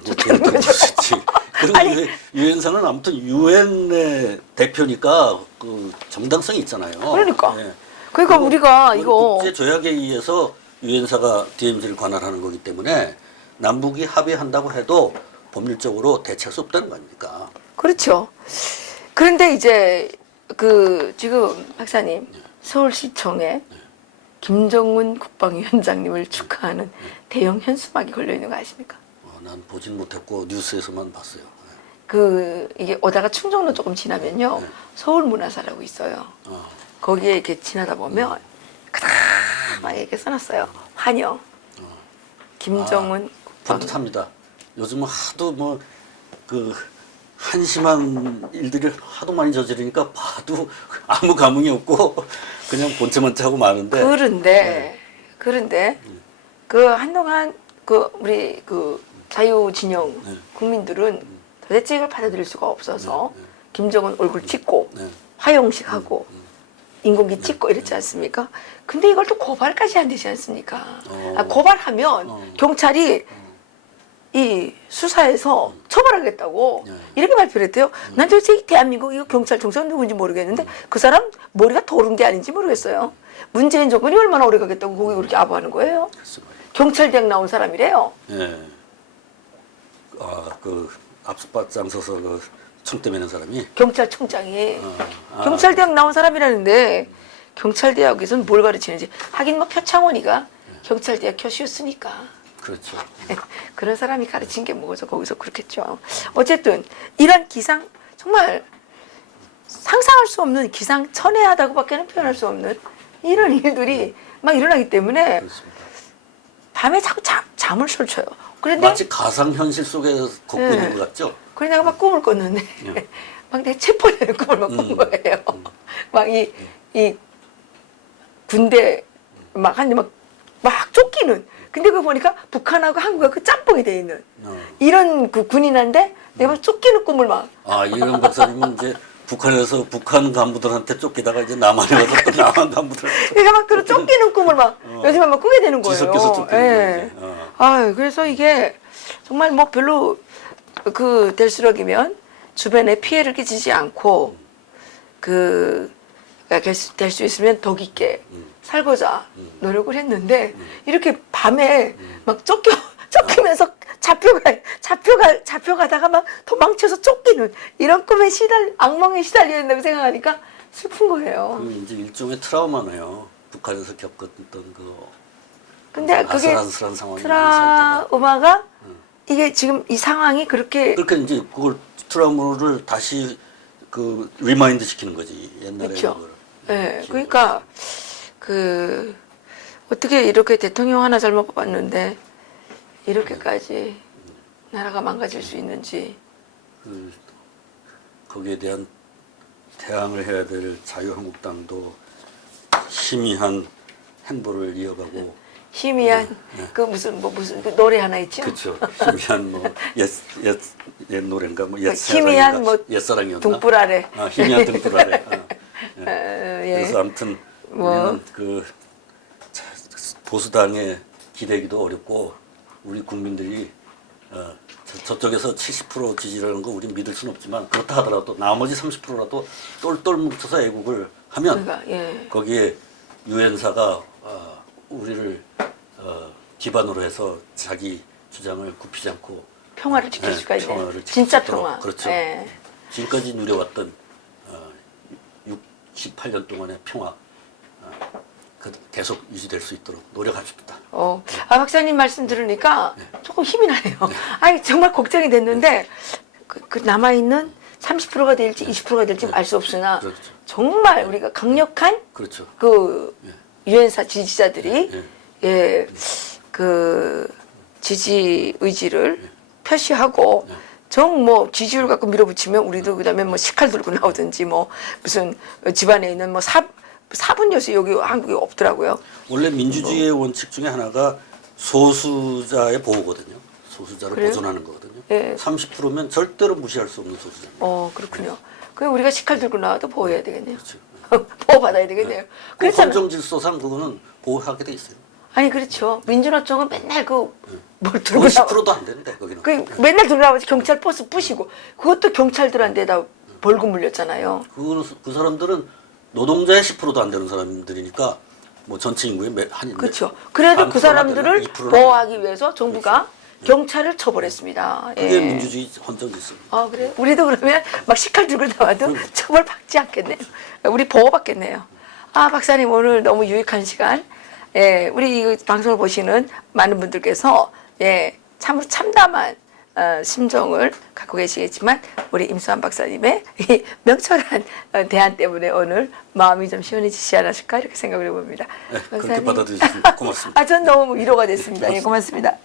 좋다는 거죠. 그렇지. 그리고 아니. 유엔사는 아무튼 유엔의 대표니까 그 정당성이 있잖아요. 그러니까. 예. 그러니까 우리가 이거 국제 조약에 의해서 유엔사가 DMZ를 관할하는 거기 때문에 남북이 합의한다고 해도 법률적으로 대체할 수 없다는 거 아닙니까? 그렇죠. 그런데 이제 그 지금 박사님 서울시청에 김정은 국방위원장님을 축하하는 대형 현수막이 걸려 있는 거 아십니까? 난 보진 못했고 뉴스에서만 봤어요. 그 이게 오다가 충정로 조금 지나면요 네. 서울문화사라고 있어요. 거기에 이렇게 지나다 보면 크다막 이렇게 써놨어요. 환영 김정은 국방. 반듯합니다. 요즘은 하도 뭐 그 한심한 일들이 하도 많이 저지르니까 봐도 아무 감흥이 없고 그냥 본체먼체 하고 마는데. 그런데 그 한동안 그 우리 그 자유진영 네. 국민들은 도대체 이걸 받아들일 수가 없어서 네. 김정은 얼굴 찍고 네. 화용식 하고 인공기 찍고 이랬지 않습니까? 근데 이걸 또 고발까지 안 되지 않습니까? 고발하면 경찰이 이 수사에서 처벌하겠다고 이렇게 발표를 했대요. 난 도대체 이 대한민국 이거 경찰 총장 누군지 모르겠는데 그 사람 머리가 더러운 게 아닌지 모르겠어요. 문재인 정권이 얼마나 오래 가겠다고 거기 그렇게 아부하는 거예요? 경찰대학 나온 사람이래요. 예. 그 압수받장 서서 그 총대 매는 사람이 경찰청장이 경찰대학 나온 사람이라는데 경찰대학에서는 뭘 가르치는지 하긴 뭐 표창원이가 경찰대학 교수였으니까 그렇죠. 그런 사람이 가르친 게 뭐죠? 거기서 그렇겠죠. 어쨌든 이런 기상 정말 상상할 수 없는 기상천외하다고밖에는 표현할 수 없는 이런 일들이 막 일어나기 때문에 그렇습니다. 밤에 자꾸 잠을 설쳐요. 그런데 마치 가상현실 속에 걷고 네. 있는 것 같죠? 그래 내가 막 꿈을 꿨는데 막 내가 체포되는 꿈을 막 꾼 거예요. 막 이 군대 막 한데 막 쫓기는. 근데 그거 보니까 북한하고 한국하고 그 짬뽕이 돼 있는 이런 그 군인한데 내가 막 쫓기는 꿈을 막. 이런 박사님은 이제 북한에서 북한 간부들한테 쫓기다가 이제 남한에 와서 또 남한 간부들한테 그러니까 막 그런 쫓기는 꿈을 막 요즘에 막 꾸게 되는 거예요. 뒤섞여서 쫓기는 거지. 그래서 이게 정말 뭐 별로 그 될수록이면 주변에 피해를 끼치지 않고 될 수 있으면 더 깊게 살고자 노력을 했는데 이렇게 밤에 막 쫓기면서 잡혀가다가 막 도망쳐서 쫓기는 이런 꿈에 악몽에 시달려 있다고 생각하니까 슬픈 거예요. 그 이제 일종의 트라우마네요. 북한에서 겪었던 그 근데 그게 아슬아슬한 상황이 트라우마가 이게 지금 이 상황이 그렇게 그러니까 이제 그걸 트라우마를 다시 그 리마인드 시키는 거지 옛날에 그렇죠. 거를. 예, 그러니까 그 어떻게 이렇게 대통령 하나 잘못 뽑았는데 이렇게까지 나라가 망가질 수 있는지. 그 거기에 대한 대항을 해야 될 자유한국당도 희미한 행보를 이어가고 희미한 그 무슨 그 노래 하나 있죠. 그렇죠. 희미한 뭐옛 노래인가 뭐옛 희미한 뭐 옛사랑이었나? 등불 아래. 희미한 등불 아래. 예. 그래서 아무튼 뭐. 우리는 그 보수당의 기대기도 어렵고 우리 국민들이 저쪽에서 70% 지지라는 거 우린 믿을 수는 없지만 그렇다 하더라도 나머지 30%라도 똘똘 뭉쳐서 애국을 하면 그러니까, 예. 거기에 유엔사가 우리를 기반으로 해서 자기 주장을 굽히지 않고 평화를 지킬 네, 수가 있네. 평화를 지킬 진짜 수 있도록. 평화. 그렇죠. 예. 지금까지 누려왔던 68년 동안의 평화 계속 유지될 수 있도록 노력합시다. 박사님 말씀 들으니까 조금 힘이 나네요. 아니 정말 걱정이 됐는데 그 남아있는 30%가 될지 20%가 될지 알 수 없으나 그렇죠. 정말 우리가 강력한 그렇죠. 그 유엔사 지지자들이 예. 그 지지 의지를 표시하고 정 뭐 지지율 갖고 밀어붙이면 우리도 그다음에 뭐 식칼 들고 나오든지 뭐 무슨 집안에 있는 뭐 사분 요새 여기 한국에 없더라고요. 원래 민주주의의 원칙 중에 하나가 소수자의 보호거든요. 소수자를 그래요? 보존하는 거거든요. 예. 30%면 절대로 무시할 수 없는 소수자입니다. 그렇군요. 그럼 우리가 식칼 들고 나와도 보호해야 되겠네요. 그렇죠. 보호받아야 되겠네요. 그 그렇잖아요. 헌정질서상 그거는 보호하게 돼 있어요. 아니 그렇죠. 민주노총은 맨날 뭘 들고 거의 나와. 10%도 안 되는데 거기는. 맨날 들고 나와서 경찰 버스 부시고 그것도 경찰들한테다 벌금 물렸잖아요. 그 사람들은 노동자의 10%도 안 되는 사람들이니까 뭐 전체 인구의 그렇죠. 그래도 그 사람들을 2%나 보호하기 위해서 정부가 경찰을 처벌했습니다. 그게 예. 민주주의 헌정질서. 아 그래? 우리도 그러면 막 식칼 들고 나와도 처벌받지 않겠네요. 우리 보호받겠네요. 박사님 오늘 너무 유익한 시간. 예, 우리 이 방송을 보시는 많은 분들께서 참으로 참담한 심정을 갖고 계시겠지만 우리 임수환 박사님의 이 명철한 대안 때문에 오늘 마음이 좀 시원해지지 않았을까 이렇게 생각을 해봅니다. 네, 그렇게 받아들여주시면 고맙습니다. 전 너무 위로가 됐습니다. 예, 고맙습니다.